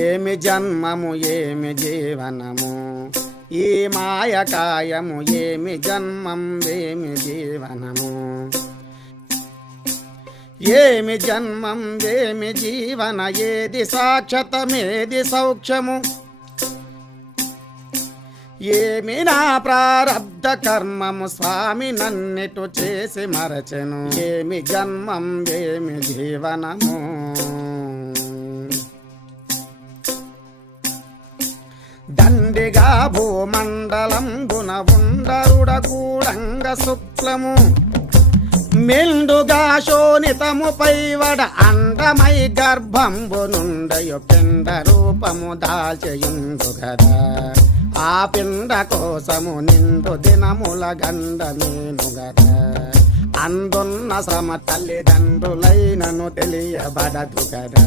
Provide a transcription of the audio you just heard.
ఏమి జన్మము ఏమి జీవనము ఈ మాయకాయము ఏమి జన్మం ఏమి జీవనము ఏమి జన్మం ఏమి జీవన ఏది సాక్షతమేది సౌఖ్యము ఏమి నా ప్రారబ్ధ కర్మము స్వామి నన్నిటు చేసి మరచెను ఏమి జన్మం ఏమి జీవనము దండిగా భూమండలంబున ఉండరుడ గూడంగ శుక్లము మెండుగా శోణితము పైవడ అండమై గర్భంబు నుండయు పిండ రూపము దాల్చయుండు గదా ఆ పిండ కోసము నిండు దినముల గండ నేను గదా అందున్న శ్రమ తల్లిదండ్రులైనను తెలియబడదు గదా